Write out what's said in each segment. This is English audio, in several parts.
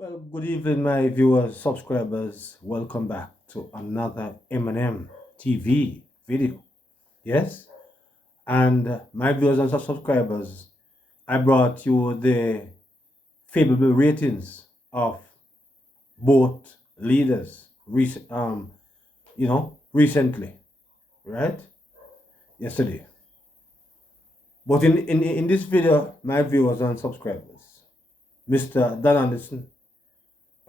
Well, good evening, my viewers, subscribers. Welcome back to another M&M TV video. Yes, and my viewers and subscribers, I brought you the favorable ratings of both leaders, recently, right? Yesterday. But in this video, my viewers and subscribers, Mr. Dan Anderson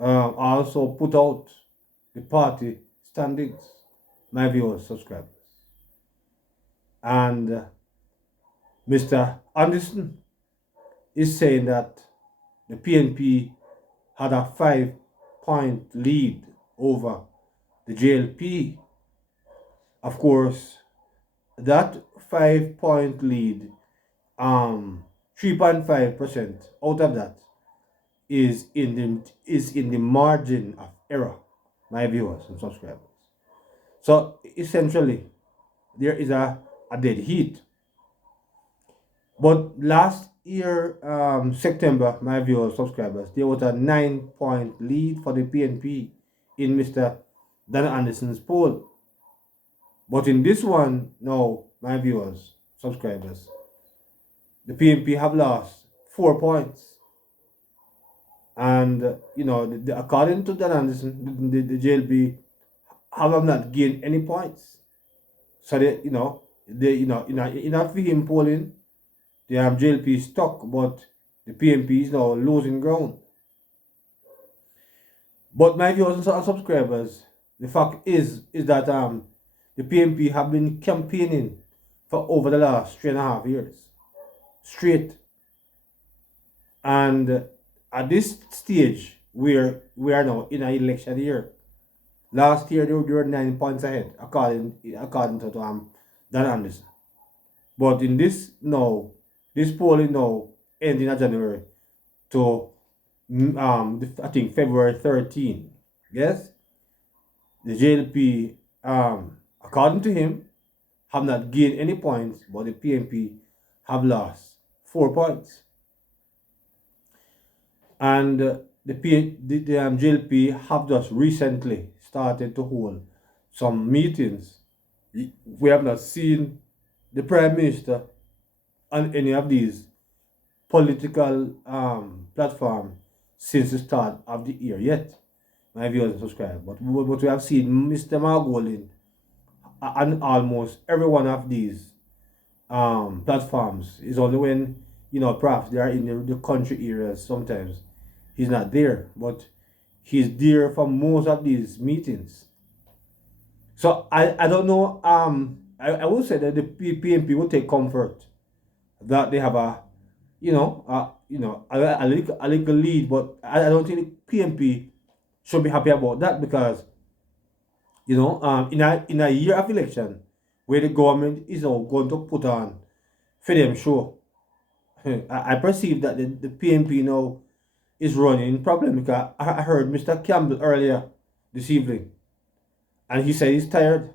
also put out the party standings, my viewers, subscribers. And Mr. Anderson is saying that the PNP had a 5-point lead over the JLP. Of course, that 5-point lead, 3.5% out of that is in the margin of error, my viewers and subscribers. So essentially, there is a dead heat. But last year, September, my viewers, subscribers, there was a 9-point lead for the PNP in Mr. Dan Anderson's poll. But in this one, now, my viewers, subscribers, the PNP have lost 4 points. And, according to Dan Anderson, the JLP have not gained any points. So, in a for him polling, the JLP is stuck, but the PNP is now losing ground. But my viewers and subscribers, the fact is that the PNP have been campaigning for over the last 3.5 years straight. And at this stage, we are now in an election year. Last year they were 9 points ahead, according to Dan Anderson. But in this polling now ending in January to I think February 13. Yes, the JLP, according to him, have not gained any points, but the PNP have lost 4 points. And the JLP have just recently started to hold some meetings. We have not seen the Prime Minister on any of these political platforms since the start of the year yet, my viewers and subscribers. But we have seen Mr. Margolin on almost every one of these platforms. It's only when, perhaps they are in the country areas sometimes he's not there, but he's there for most of these meetings. So I don't know. I will say that the PNP will take comfort that they have a little lead, but I don't think the PNP should be happy about that because in a year of election where the government is now going to put on for them show. I perceive that the PNP now is running problem because I heard Mr. Campbell earlier this evening, and he said he's tired,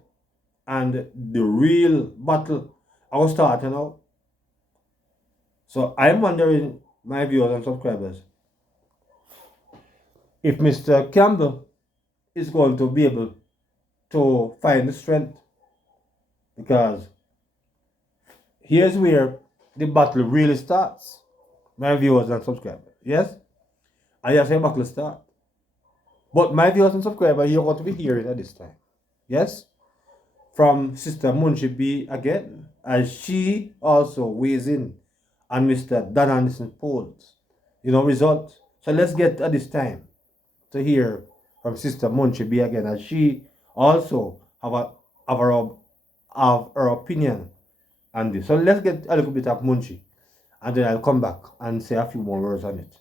and the real battle will start now. So I'm wondering, my viewers and subscribers, if Mr. Campbell is going to be able to find the strength, because here's where the battle really starts, my viewers and subscribers. Yes, I just say battle start. But my viewers and subscribers, you're going to be hearing at this time. Yes, from Sister Munshi B again, as she also weighs in on Mr. Dan Anderson polls, results. So let's get at this time to hear from Sister Munshi B again, as she also have her opinion on this. So let's get a little bit of Munshi, and then I'll come back and say a few more words on it.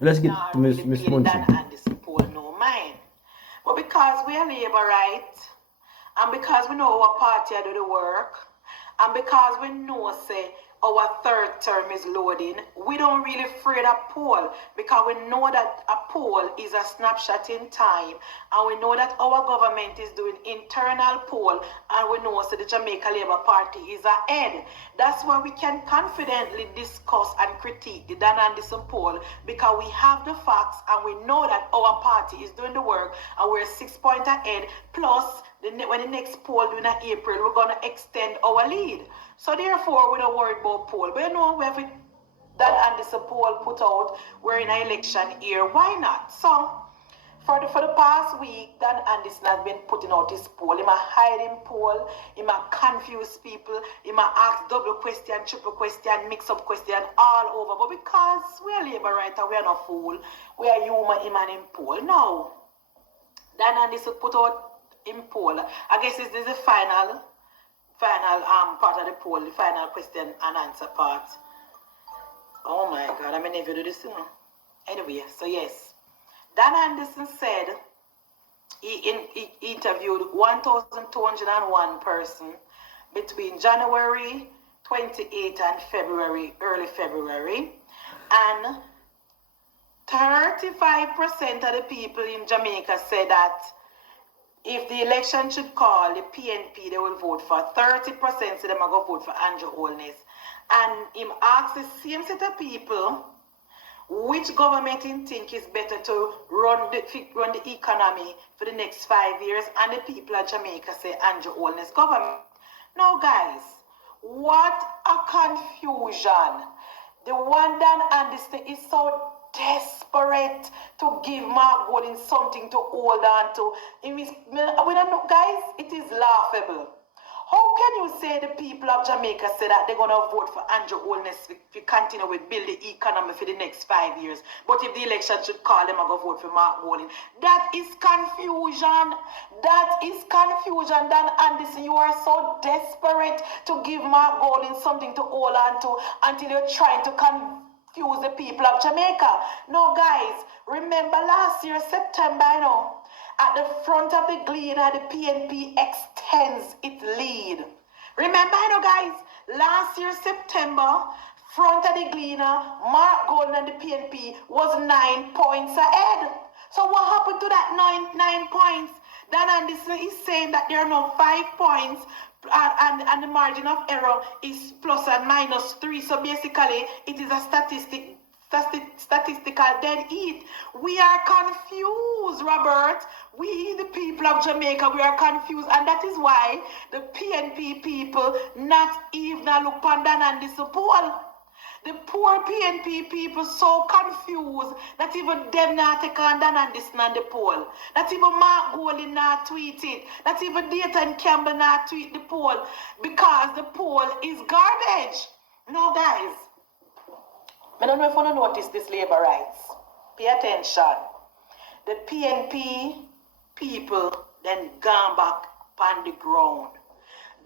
Let's get to Miss Munshi. Dan Anderson poll no mind. But because we are neighbor right, and because we know our party do the work, and because we know say our third term is loading, we don't really afraid a poll because we know that a poll is a snapshot in time, and we know that our government is doing internal poll, and we know so the Jamaica Labour Party is ahead. That's why we can confidently discuss and critique the Dan Anderson poll, because we have the facts and we know that our party is doing the work and we're 6 points ahead. Plus, when the next poll doing in April, we're going to extend our lead. So therefore, we don't worry about poll. But you know, we have that Anderson poll put out, we're in an election year. Why not? So for the past week, Dan Anderson has been putting out his poll. He might hide him poll, he might confuse people, he might ask double question, triple question, mix up question all over. But because we are labor right and we are not fool, we are human in poll. Now, Dan Anderson put out in poll. I guess this is the final part of the poll, the final question and answer part. Oh my God, I may never do this, you know. Anyway, so yes. Dan Anderson said he interviewed 1,201 persons between January 28 and early February, and 35% of the people in Jamaica said that if the election should call the PNP, they will vote for. 30% say them are going to vote for Andrew Holness. And him asked the same set of people which government he think is better to run the economy for the next 5 years, and the people of Jamaica say Andrew Holness government. Now guys, what a confusion. The one Dan Anderson is so desperate to give Mark Golding something to hold on to. Guys, it is laughable. How can you say the people of Jamaica say that they're going to vote for Andrew Holness to continue with build the economy for the next 5 years? But if the election should call them, I'm going to vote for Mark Golding. That is confusion. That is confusion. Dan Anderson, you are so desperate to give Mark Golding something to hold on to until you're trying to confuse the people of Jamaica. No, guys, remember last year, September, you know, at the front of the Gleaner, the PNP extends its lead. Remember, you know, guys, last year, September, front of the Gleaner, Mark Golden and the PNP was 9 points ahead. So what happened to that nine points? Dan Anderson is saying that there are now 5 points, and the margin of error is plus and minus 3. So basically, it is a statistical dead heat. We are confused, Robert. We, the people of Jamaica, we are confused, and that is why the PNP people not even look on Dan Anderson poll. The poor PNP people so confused that even them not take on Dan Anderson on the poll. That even Mark Golding not tweet it. That even Dayton Campbell not tweet the poll, because the poll is garbage. No, guys. I don't know if you want to notice this labor rights. Pay attention. The PNP people then gone back on the ground.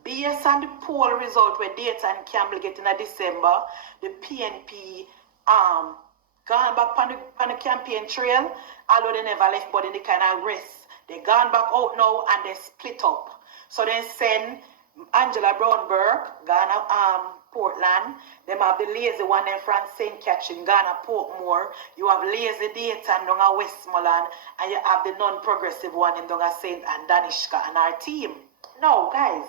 Based on the poll result where Dayton Campbell get in December, the PNP gone back on the campaign trail, although they never left, but in the kind of rest. They gone back out now and they split up. So they send Angela Brownberg, Ghana, Portland. Them have the lazy one in France, St. Catherine, Ghana, Portmore. You have lazy Dayton down at Westmoreland, and you have the non-progressive one in down at St. and Danishka and our team. No, guys.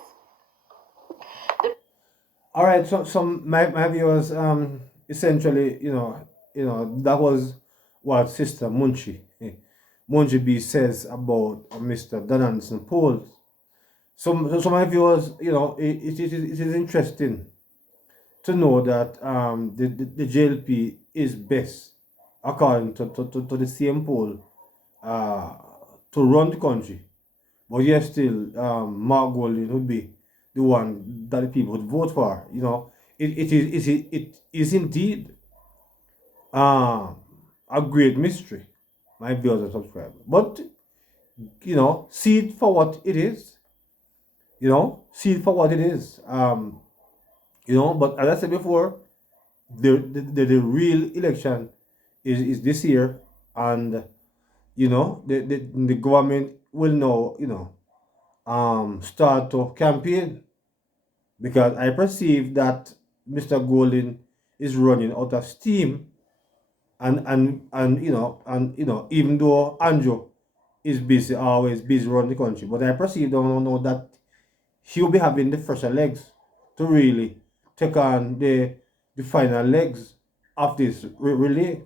All right, so my viewers, essentially, that was what Sister Munchi B says about Mr. Dan Anderson polls. So my viewers, it is interesting to know that the JLP is best, according to the same poll, to run the country. But yes, still, Mark Golding would be the one that the people would vote for. It is indeed a great mystery, my viewers and subscribers. But see it for what it is. See it for what it is. But as I said before, the real election is this year, and the government will now start to campaign, because I perceive that Mr. Golden is running out of steam, and even though Andrew is busy, always busy running the country, but I perceive don't know that he'll be having the fresher legs to really take on the final legs of this relay,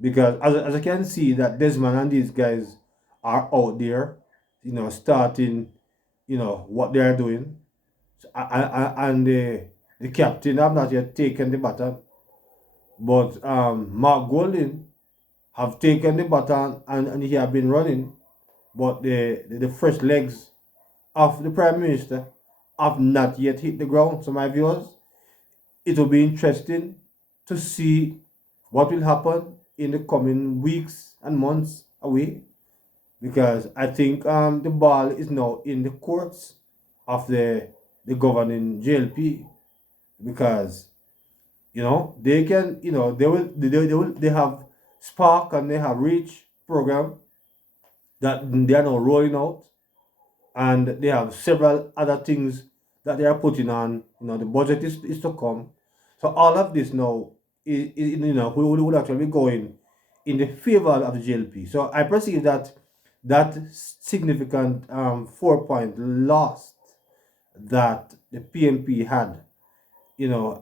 because as I can see that Desmond and these guys are out there, starting, what they are doing. And the captain have not yet taken the baton, but Mark Golden have taken the baton, and he have been running, but the fresh legs of the Prime Minister have not yet hit the ground. So my viewers, it will be interesting to see what will happen in the coming weeks and months away, because I think the ball is now in the courts of the governing JLP, because they can, they have Spark and they have Reach program that they are now rolling out, and they have several other things that they are putting on. The budget is to come. So all of this now will actually be going in the favor of the JLP. So I perceive that that significant 4 point loss that the PNP had,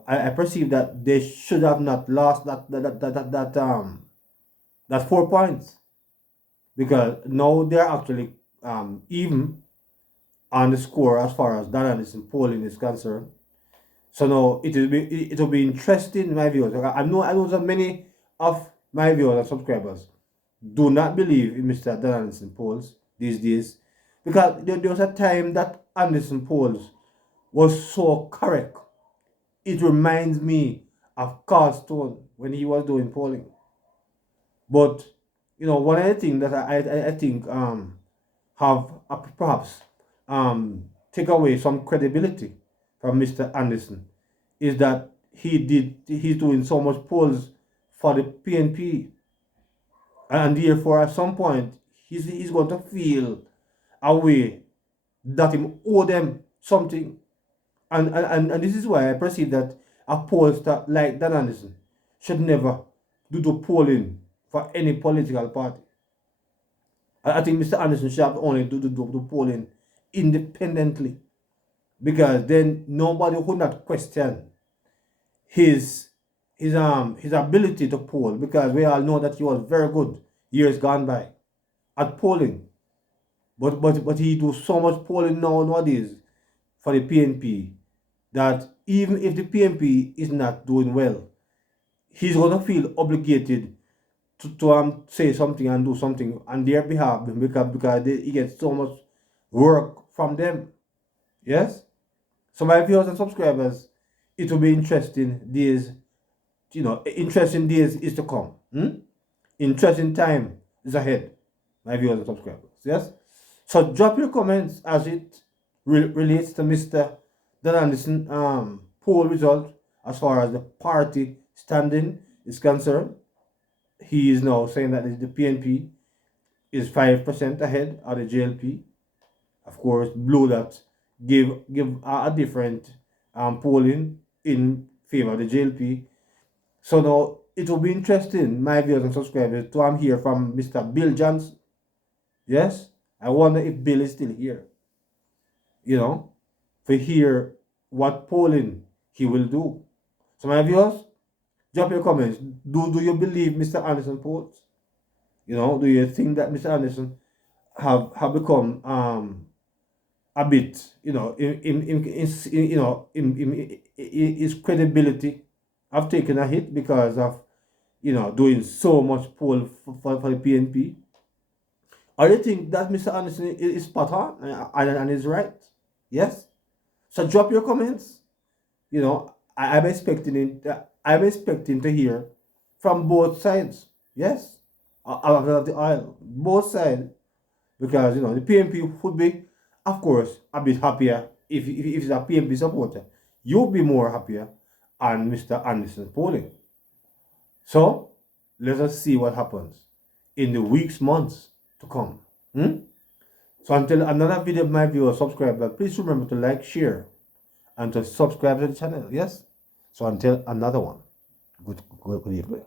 I perceive that they should have not lost that 4 points, because now they're actually even on the score as far as that analysis polling is concerned. So now it will be interesting, my viewers. I know that many of my viewers and subscribers do not believe in Mr. Dan Anderson polls these days, because there was a time that Anderson polls was so correct. It reminds me of Carl Stone when he was doing polling. But one of the things that I think have perhaps take away some credibility from Mr. Anderson is that he's doing so much polls for the PNP, and therefore at some point he's going to feel a way that he owe them something. And this is why I perceive that a pollster like Dan Anderson should never do the polling for any political party. I think Mr. Anderson should have only do the polling independently, because then nobody would not question his ability to poll, because we all know that he was very good years gone by at polling. But he do so much polling nowadays for the PNP that even if the PNP is not doing well, he's gonna feel obligated to say something and do something on their behalf, because he gets so much work from them. Yes? So my viewers and subscribers, it will be interesting days. Interesting days is to come. Interesting time is ahead, my viewers and subscribers. Yes? So drop your comments as it relates to Mr. Dan Anderson poll result as far as the party standing is concerned. He is now saying that the PNP is 5% ahead of the JLP. Of course, Blue Dot give a different polling in favor of the JLP. So now it will be interesting, my viewers and subscribers, to hear from Mr. Bill Johnson. Yes, I wonder if Bill is still here. To hear what polling he will do. So my viewers, drop your comments. Do you believe Mr. Anderson polls? Do you think that Mr. Anderson have become a bit, his credibility have taken a hit because of doing so much poll for the PNP? Or do you think that Mr. Anderson is spot on and is right? Yes. So drop your comments. I'm expecting it. I'm expecting to hear from both sides. Yes, of the aisle, both sides, because the PNP would be, of course, a bit happier if it's a PNP supporter. You'll be more happier on Mr. Anderson's polling. So let us see what happens in the weeks, months to come. So until another video, my viewers, subscribe. But please remember to like, share, and to subscribe to the channel. Yes. So until another one, good evening.